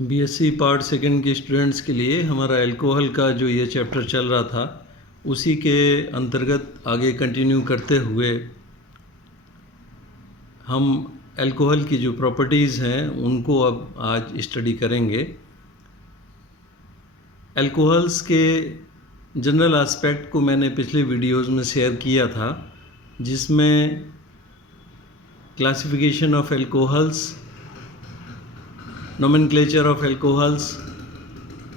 BSc part second के students के लिए हमारा अल्कोहल का जो ये चैप्टर चल रहा था उसी के अंतर्गत आगे कंटिन्यू करते हुए हम अल्कोहल की जो प्रॉपर्टीज़ हैं उनको अब आज स्टडी करेंगे। अल्कोहल्स के जनरल एस्पेक्ट को मैंने पिछले वीडियोस में शेयर किया था, जिसमें classification of alcohols, nomenclature of alcohols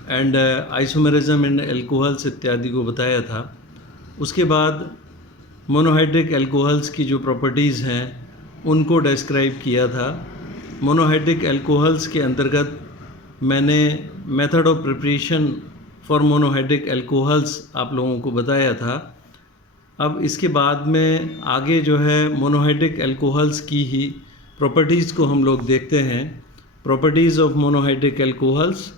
and isomerism in alcohols इत्यादि को बताया था। उसके बाद मोनोहाइड्रिक अल्कोहल्स की जो प्रॉपर्टीज़ हैं उनको डिस्क्राइब किया था। मोनोहाइड्रिक अल्कोहल्स के अंतर्गत मैंने method of preparation for monohydric alcohols आप लोगों को बताया था। अब इसके बाद में आगे जो है मोनोहाइड्रिक अल्कोहल्स की ही प्रॉपर्टीज़ को हम लोग देखते हैं। Properties of monohydric alcohols.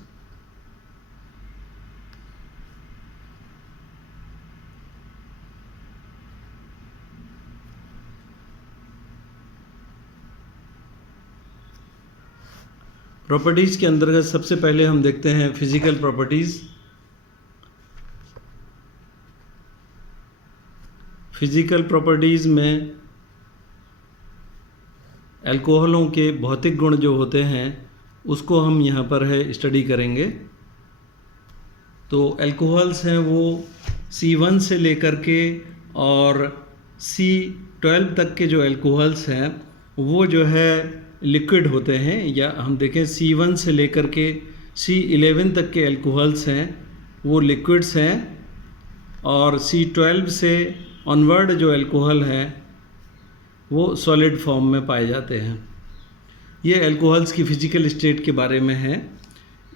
Properties के अंतर्गत सबसे पहले हम देखते हैं फिजिकल प्रॉपर्टीज़। फिजिकल प्रॉपर्टीज़ में अल्कोहलों के भौतिक गुण जो होते हैं उसको हम यहाँ पर है स्टडी करेंगे। तो अल्कोहल्स हैं वो C1 से लेकर के और C12 तक के जो अल्कोहल्स हैं वो जो है लिक्विड होते हैं, या हम देखें C1 से लेकर के C11 तक के अल्कोहल्स हैं वो लिक्विड्स हैं, और C12 से ऑनवर्ड जो अल्कोहल हैं वो सॉलिड फॉर्म में पाए जाते हैं। ये अल्कोहल्स की फ़िज़िकल स्टेट के बारे में है।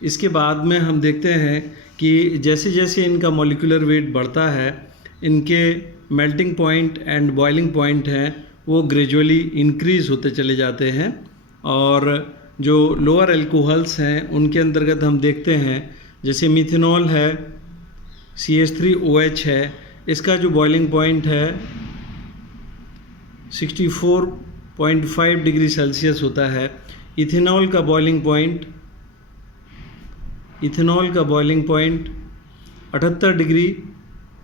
इसके बाद में हम देखते हैं कि जैसे जैसे इनका मॉलिक्यूलर वेट बढ़ता है, इनके melting point and boiling point हैं वो ग्रेजुअली इंक्रीज़ होते चले जाते हैं। और जो लोअर अल्कोहल्स हैं उनके अंतर्गत हम देखते हैं जैसे मिथेनॉल है, CH3OH है, इसका जो बॉइलिंग पॉइंट है 64.5 डिग्री सेल्सियस होता है। इथेनॉल का बॉइलिंग पॉइंट 78 डिग्री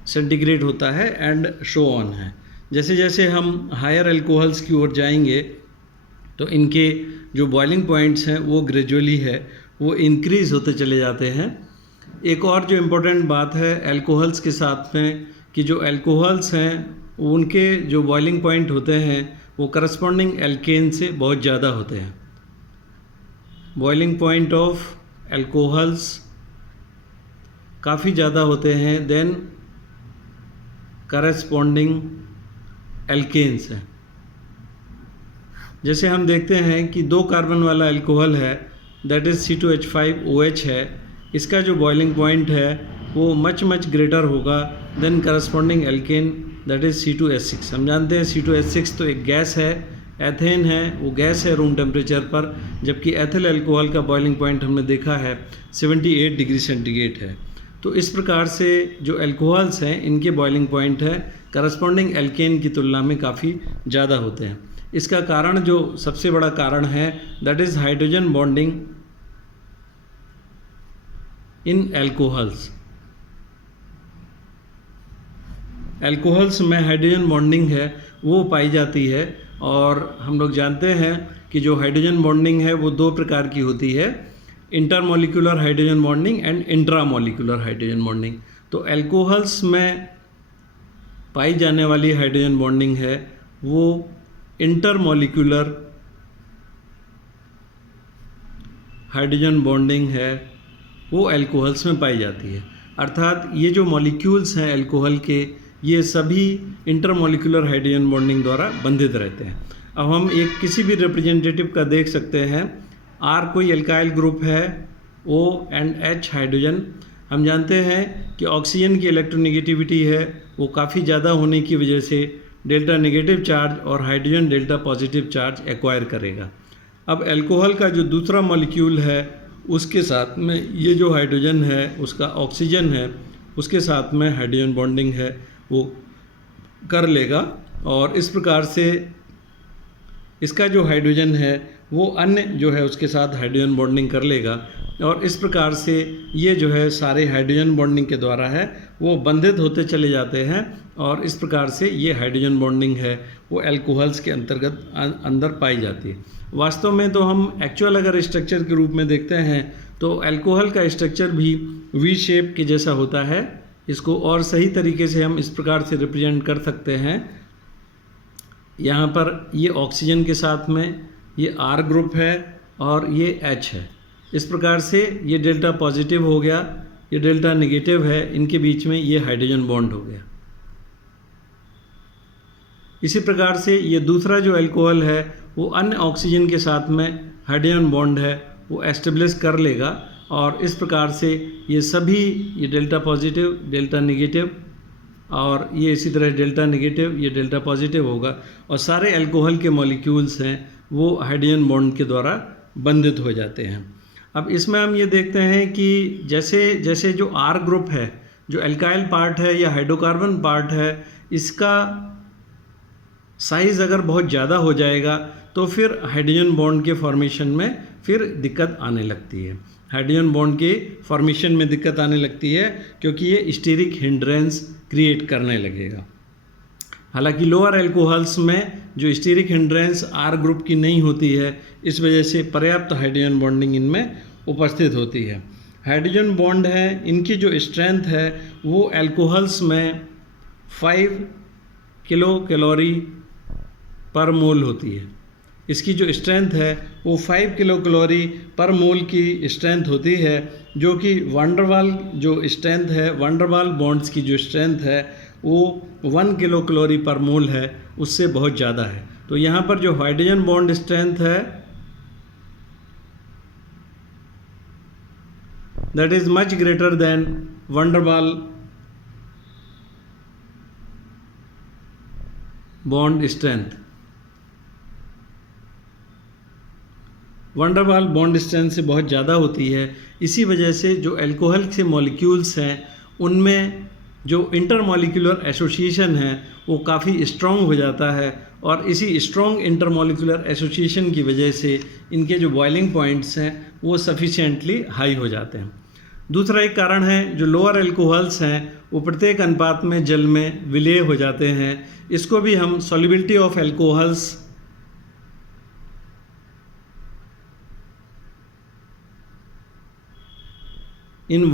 सेंटीग्रेड होता है, एंड शो ऑन है। जैसे जैसे हम हायर अल्कोहल्स की ओर जाएंगे तो इनके जो बॉइलिंग पॉइंट्स हैं वो ग्रेजुअली है वो इंक्रीज़ होते चले जाते हैं। एक और जो इम्पोर्टेंट बात है अल्कोहल्स के साथ में कि जो अल्कोहल्स हैं उनके जो बॉइलिंग पॉइंट होते हैं वो करस्पॉन्डिंग एल्केन से बहुत ज़्यादा होते हैं। बॉइलिंग पॉइंट ऑफ अल्कोहल्स काफ़ी ज़्यादा होते हैं देन करस्पॉन्डिंग एल्केन्स हैं। जैसे हम देखते हैं कि 2 कार्बन वाला अल्कोहल है दैट इज़ C2H5OH है, इसका जो बॉइलिंग पॉइंट है वो मच ग्रेटर होगा than corresponding alkane that is C2H6। हम जानते हैं C2H6 तो एक गैस है, एथेन है, वो गैस है रूम टेम्परेचर पर, जबकि एथिल अल्कोहल का बॉइलिंग पॉइंट हमने देखा है 78 डिग्री सेंटीग्रेड है। तो इस प्रकार से जो अल्कोहल्स हैं इनके बॉइलिंग पॉइंट है करस्पॉन्डिंग एल्केन की तुलना में काफ़ी ज़्यादा होते हैं। इसका कारण जो सबसे बड़ा कारण है that is hydrogen bonding in alcohols. Alcohols में हाइड्रोजन बॉन्डिंग है वो पाई जाती है, और हम लोग जानते हैं कि जो हाइड्रोजन बॉन्डिंग है वो 2 प्रकार की होती है, intermolecular hydrogen bonding and intramolecular hydrogen bonding. तो अल्कोहल्स में पाई जाने वाली हाइड्रोजन बॉन्डिंग है वो इंटरमॉलिक्यूलर हाइड्रोजन बॉन्डिंग है वो अल्कोहल्स में पाई जाती है। अर्थात ये जो मॉलिक्यूल्स हैं अल्कोहल के ये सभी इंटरमॉलिक्यूलर हाइड्रोजन बॉन्डिंग द्वारा बंधित रहते हैं। अब हम एक किसी भी रिप्रेजेंटेटिव का देख सकते हैं। R कोई अल्काइल ग्रुप है, O एंड H हाइड्रोजन। हम जानते हैं कि ऑक्सीजन की इलेक्ट्रोनेगेटिविटी है वो काफ़ी ज़्यादा होने की वजह से डेल्टा नेगेटिव चार्ज और hydrogen delta positive charge acquire करेगा। अब अल्कोहल का जो दूसरा मॉलिक्यूल है उसके साथ में ये जो हाइड्रोजन है उसका ऑक्सीजन है उसके साथ में हाइड्रोजन बॉन्डिंग है वो कर लेगा, और इस प्रकार से इसका जो हाइड्रोजन है वो अन्य जो है उसके साथ हाइड्रोजन बॉन्डिंग कर लेगा और इस प्रकार से ये जो है सारे हाइड्रोजन बॉन्डिंग के द्वारा है वो बंधित होते चले जाते हैं और इस प्रकार से ये हाइड्रोजन बॉन्डिंग है वो अल्कोहल्स के अंतर्गत अंदर पाई जाती है। वास्तव में तो हम एक्चुअल अगर स्ट्रक्चर के रूप में देखते हैं तो अल्कोहल का स्ट्रक्चर भी वी शेप के जैसा होता है। इसको और सही तरीके से हम इस प्रकार से रिप्रेजेंट कर सकते हैं। यहाँ पर ये ऑक्सीजन के साथ में ये R ग्रुप है और ये H है। इस प्रकार से ये डेल्टा पॉजिटिव हो गया, ये डेल्टा नेगेटिव है, इनके बीच में ये हाइड्रोजन बॉन्ड हो गया। इसी प्रकार से ये दूसरा जो अल्कोहल है वो अन्य ऑक्सीजन के साथ में हाइड्रोजन बॉन्ड है वो एस्टेब्लिश कर लेगा और इस प्रकार से ये सभी ये डेल्टा पॉजिटिव, डेल्टा नेगेटिव और ये इसी तरह डेल्टा नेगेटिव, ये डेल्टा पॉजिटिव होगा और सारे अल्कोहल के मॉलिक्यूल्स हैं वो हाइड्रोजन बॉन्ड के द्वारा बंधित हो जाते हैं। अब इसमें हम ये देखते हैं कि जैसे जैसे जो R ग्रुप है, जो एल्काइल पार्ट है या हाइड्रोकार्बन पार्ट है, इसका साइज़ अगर बहुत ज़्यादा हो जाएगा तो फिर हाइड्रोजन बॉन्ड के फॉर्मेशन में फिर दिक्कत आने लगती है। हाइड्रोजन बॉन्ड के फॉर्मेशन में दिक्कत आने लगती है क्योंकि ये स्टीरिक हिंड्रेंस क्रिएट करने लगेगा। हालांकि लोअर अल्कोहल्स में जो स्टीरिक हिंड्रेंस R ग्रुप की नहीं होती है, इस वजह से पर्याप्त हाइड्रोजन बॉन्डिंग इनमें उपस्थित होती है। हाइड्रोजन बॉन्ड है, इनकी जो स्ट्रेंथ है वो अल्कोहल्स में 5 किलो कैलोरी पर मोल होती है। इसकी जो स्ट्रेंथ है वो 5 किलो कैलोरी पर मोल की स्ट्रेंथ होती है, जो कि वांडरवाल जो स्ट्रेंथ है, वांडरवाल बॉन्ड्स की जो स्ट्रेंथ है वो 1 किलो कैलोरी पर मोल है, उससे बहुत ज़्यादा है। तो यहाँ पर जो हाइड्रोजन बॉन्ड स्ट्रेंथ है that is much greater than van der Waal bond strength. Van der Waal bond strength से बहुत ज़्यादा होती है। इसी वजह से जो अल्कोहल के मॉलिक्यूल्स हैं उनमें जो इंटरमॉलिक्यूलर एसोसिएशन है वो काफ़ी स्ट्रॉन्ग हो जाता है और इसी स्ट्रॉन्ग इंटरमॉलिक्यूलर एसोसिएशन की वजह से इनके जो बॉइलिंग पॉइंट्स हैं वो सफिशिएंटली हाई हो जाते हैं। दूसरा एक कारण है जो लोअर अल्कोहल्स हैं वो प्रत्येक अनुपात में जल में विलय हो जाते हैं। इसको भी हम solubility of alcohols in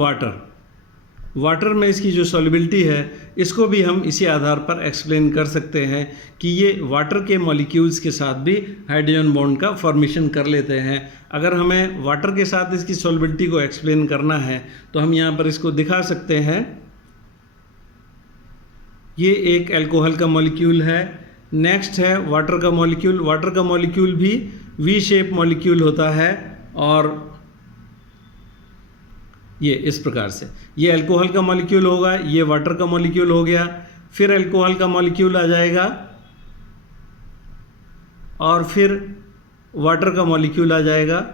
water में इसकी जो सॉल्युबिलिटी है इसको भी हम इसी आधार पर एक्सप्लेन कर सकते हैं कि ये वाटर के मॉलिक्यूल्स के साथ भी हाइड्रोजन बॉन्ड का फॉर्मेशन कर लेते हैं। अगर हमें वाटर के साथ इसकी सॉल्युबिलिटी को एक्सप्लेन करना है तो हम यहाँ पर इसको दिखा सकते हैं। ये एक अल्कोहल का मॉलिक्यूल है, नेक्स्ट है वाटर का मॉलिक्यूल। वाटर का मॉलिक्यूल भी वी शेप मॉलिक्यूल होता है और ये इस प्रकार से ये अल्कोहल का मॉलिक्यूल होगा, ये वाटर का मॉलिक्यूल हो गया, फिर अल्कोहल का मॉलिक्यूल आ जाएगा और फिर वाटर का मॉलिक्यूल आ जाएगा।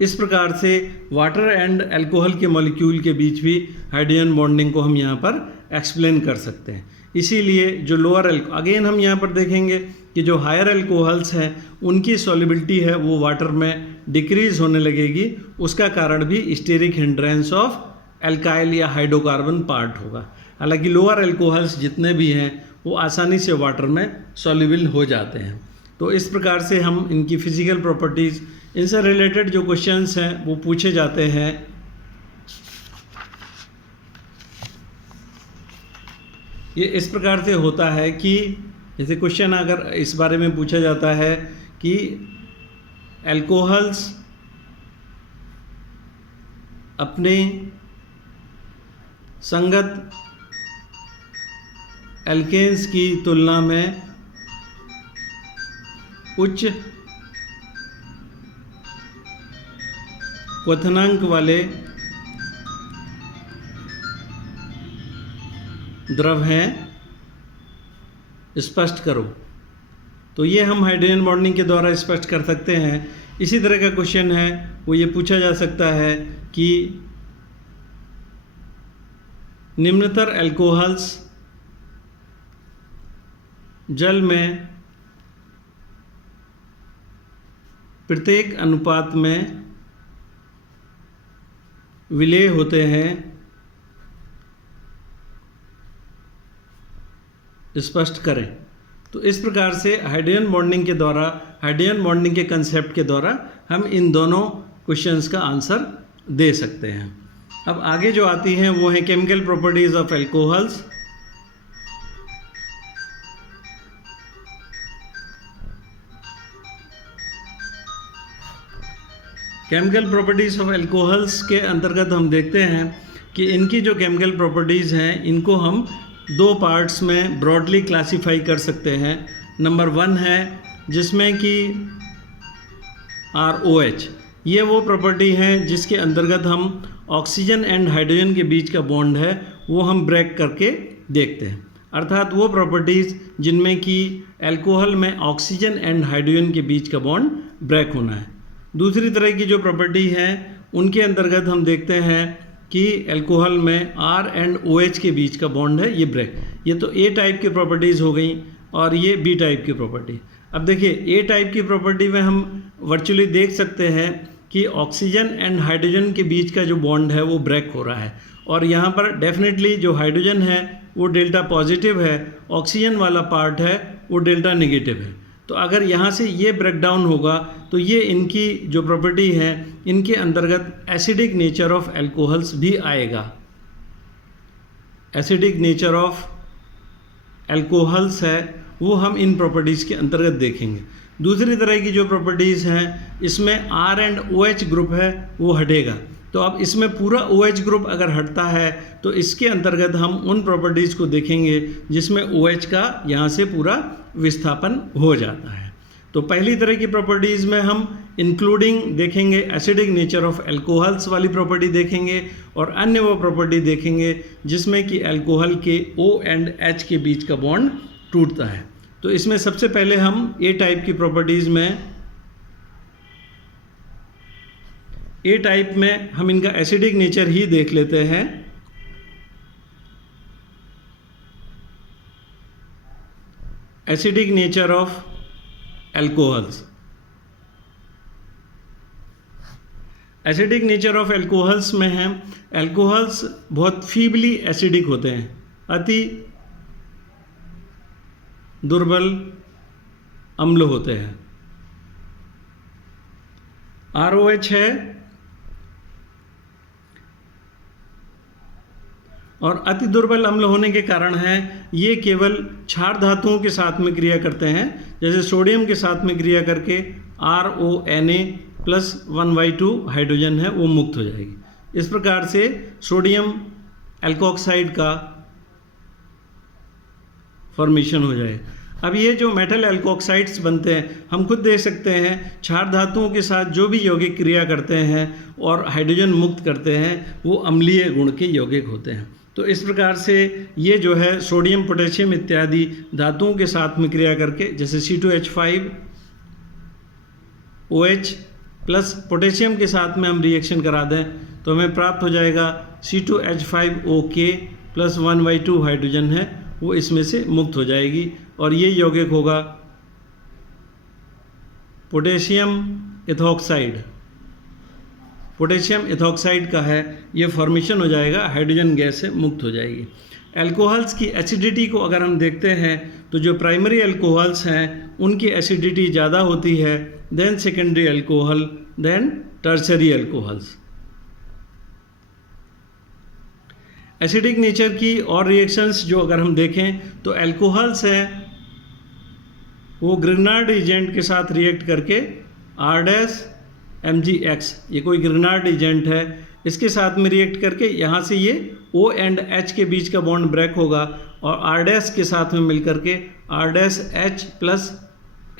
इस प्रकार से वाटर एंड अल्कोहल के मॉलिक्यूल के बीच भी हाइड्रोजन बॉन्डिंग को हम यहाँ पर एक्सप्लेन कर सकते हैं। इसीलिए जो लोअर अगेन हम यहाँ पर देखेंगे कि जो हायर अल्कोहल्स हैं उनकी सॉल्युबिलिटी है वो वाटर में डिक्रीज होने लगेगी। उसका कारण भी स्टीरिक हिंड्रेंस ऑफ एल्काइल या हाइड्रोकार्बन पार्ट होगा। हालांकि लोअर अल्कोहल्स जितने भी हैं वो आसानी से वाटर में सॉल्युबल हो जाते हैं। तो इस प्रकार से हम इनकी फिजिकल प्रॉपर्टीज़, इनसे रिलेटेड जो क्वेश्चंस हैं वो पूछे जाते हैं। ये इस प्रकार से होता है कि जैसे क्वेश्चन अगर इस बारे में पूछा जाता है कि अल्कोहल्स अपने संगत एल्केन्स की तुलना में उच्च क्वथनांक वाले द्रव हैं, स्पष्ट करो। तो ये हम हाइड्रोजन बॉन्डिंग के द्वारा स्पष्ट कर सकते हैं। इसी तरह का क्वेश्चन है वो ये पूछा जा सकता है कि निम्नतर अल्कोहल्स जल में प्रत्येक अनुपात में विलेय होते हैं स्पष्ट करें। तो इस प्रकार से हाइड्रोजन बॉन्डिंग के द्वारा, हाइड्रोजन बॉन्डिंग के कंसेप्ट के द्वारा हम इन दोनों क्वेश्चंस का आंसर दे सकते हैं। अब आगे जो आती हैं वो है chemical properties of alcohols. Chemical properties of alcohols के अंतर्गत हम देखते हैं कि इनकी जो केमिकल प्रॉपर्टीज़ हैं इनको हम दो पार्ट्स में ब्रॉडली क्लासीफाई कर सकते हैं। नंबर 1 है जिसमें कि ROH, ये वो प्रॉपर्टी है जिसके अंतर्गत हम ऑक्सीजन एंड हाइड्रोजन के बीच का बॉन्ड है वो हम ब्रेक करके देखते हैं, अर्थात वो प्रॉपर्टीज़ जिनमें कि एल्कोहल में ऑक्सीजन एंड हाइड्रोजन के बीच का बॉन्ड ब्रेक होना है। दूसरी तरह की जो प्रॉपर्टी है उनके अंतर्गत हम देखते हैं कि एल्कोहल में R एंड OH के बीच का बॉन्ड है ये ब्रेक। ये तो A टाइप की प्रॉपर्टीज़ हो गई और ये B टाइप की प्रॉपर्टी। अब देखिए A टाइप की प्रॉपर्टी में हम वर्चुअली देख सकते हैं कि ऑक्सीजन एंड हाइड्रोजन के बीच का जो बॉन्ड है वो ब्रेक हो रहा है और यहाँ पर डेफिनेटली जो हाइड्रोजन है वो डेल्टा पॉजिटिव है, ऑक्सीजन वाला पार्ट है वो डेल्टा नेगेटिव है। तो अगर यहाँ से ये ब्रेकडाउन होगा तो ये इनकी जो प्रॉपर्टी है इनके अंतर्गत एसिडिक नेचर ऑफ एल्कोहल्स भी आएगा। एसिडिक नेचर ऑफ एल्कोहल्स है वो हम इन प्रॉपर्टीज़ के अंतर्गत देखेंगे। दूसरी तरह की जो प्रॉपर्टीज़ हैं इसमें R एंड OH ग्रुप है वो हटेगा। तो अब इसमें पूरा OH ग्रुप अगर हटता है तो इसके अंतर्गत हम उन प्रॉपर्टीज़ को देखेंगे जिसमें OH का यहाँ से पूरा विस्थापन हो जाता है। तो पहली तरह की प्रॉपर्टीज़ में हम इंक्लूडिंग देखेंगे एसिडिक नेचर ऑफ एल्कोहल्स वाली प्रॉपर्टी देखेंगे और अन्य वो प्रॉपर्टी देखेंगे जिसमें कि एल्कोहल के O एंड H के बीच का बॉन्ड टूटता है। तो इसमें सबसे पहले हम A टाइप की प्रॉपर्टीज़ में, A टाइप में हम इनका एसिडिक नेचर ही देख लेते हैं। Acidic nature of alcohols. Acidic nature of alcohols में है एल्कोहल्स बहुत फीबली एसिडिक होते हैं, अति दुर्बल अम्ल होते हैं। ROH है और अति दुर्बल अम्ल होने के कारण है ये केवल क्षार धातुओं के साथ में क्रिया करते हैं, जैसे सोडियम के साथ में क्रिया करके RONA प्लस 1/2 हाइड्रोजन है वो मुक्त हो जाएगी। इस प्रकार से सोडियम एल्कोक्साइड का फॉर्मेशन हो जाए। अब ये जो मेटल एल्कोक्साइड्स बनते हैं हम खुद देख सकते हैं क्षार धातुओं के साथ जो भी यौगिक क्रिया करते हैं और हाइड्रोजन मुक्त करते हैं वो अम्लीय गुण के यौगिक होते हैं। तो इस प्रकार से ये जो है सोडियम पोटेशियम इत्यादि धातुओं के साथ में क्रिया करके, जैसे C2H5OH प्लस पोटेशियम के साथ में हम रिएक्शन करा दें तो हमें प्राप्त हो जाएगा C2H5OK प्लस 1/2 हाइड्रोजन है वो इसमें से मुक्त हो जाएगी और ये यौगिक होगा पोटेशियम इथॉक्साइड। पोटेशियम इथॉक्साइड का है ये फॉर्मेशन हो जाएगा, हाइड्रोजन गैस से मुक्त हो जाएगी। एल्कोहल्स की एसिडिटी को अगर हम देखते हैं तो जो प्राइमरी एल्कोहल्स हैं उनकी एसिडिटी ज़्यादा होती है than secondary alcohol than tertiary alcohols. Acidic nature की और रिएक्शंस जो अगर हम देखें तो एल्कोहल्स हैं वो ग्रिग्नार्ड एजेंट के साथ रिएक्ट करके R-MgX, ये कोई ग्रिग्नार्ड एजेंट है, इसके साथ में रिएक्ट करके यहाँ से ये O एंड H के बीच का बॉन्ड ब्रेक होगा और R- के साथ में मिलकर के R-H प्लस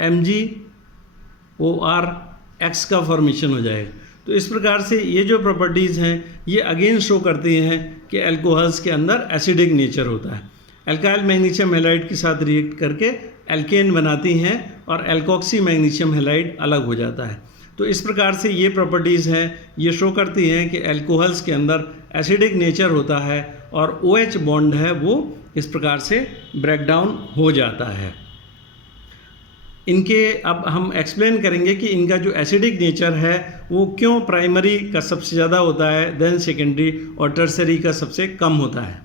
MgORX का फॉर्मेशन हो जाएगा। तो इस प्रकार से ये जो प्रॉपर्टीज़ हैं ये अगेन शो करती हैं कि एल्कोहल्स के अंदर एसिडिक नेचर होता है। एल्काइल मैग्नीशियम हैलाइड के साथ रिएक्ट करके एल्केन बनाती हैं और एल्कोक्सी मैग्नीशियम हैलाइड अलग हो जाता है। तो इस प्रकार से ये प्रॉपर्टीज़ हैं ये शो करती हैं कि एल्कोहल्स के अंदर एसिडिक नेचर होता है और OH बॉन्ड है वो इस प्रकार से ब्रेकडाउन हो जाता है। इनके अब हम एक्सप्लेन करेंगे कि इनका जो एसिडिक नेचर है वो क्यों प्राइमरी का सबसे ज़्यादा होता है, देन सेकेंडरी और टर्सरी का सबसे कम होता है।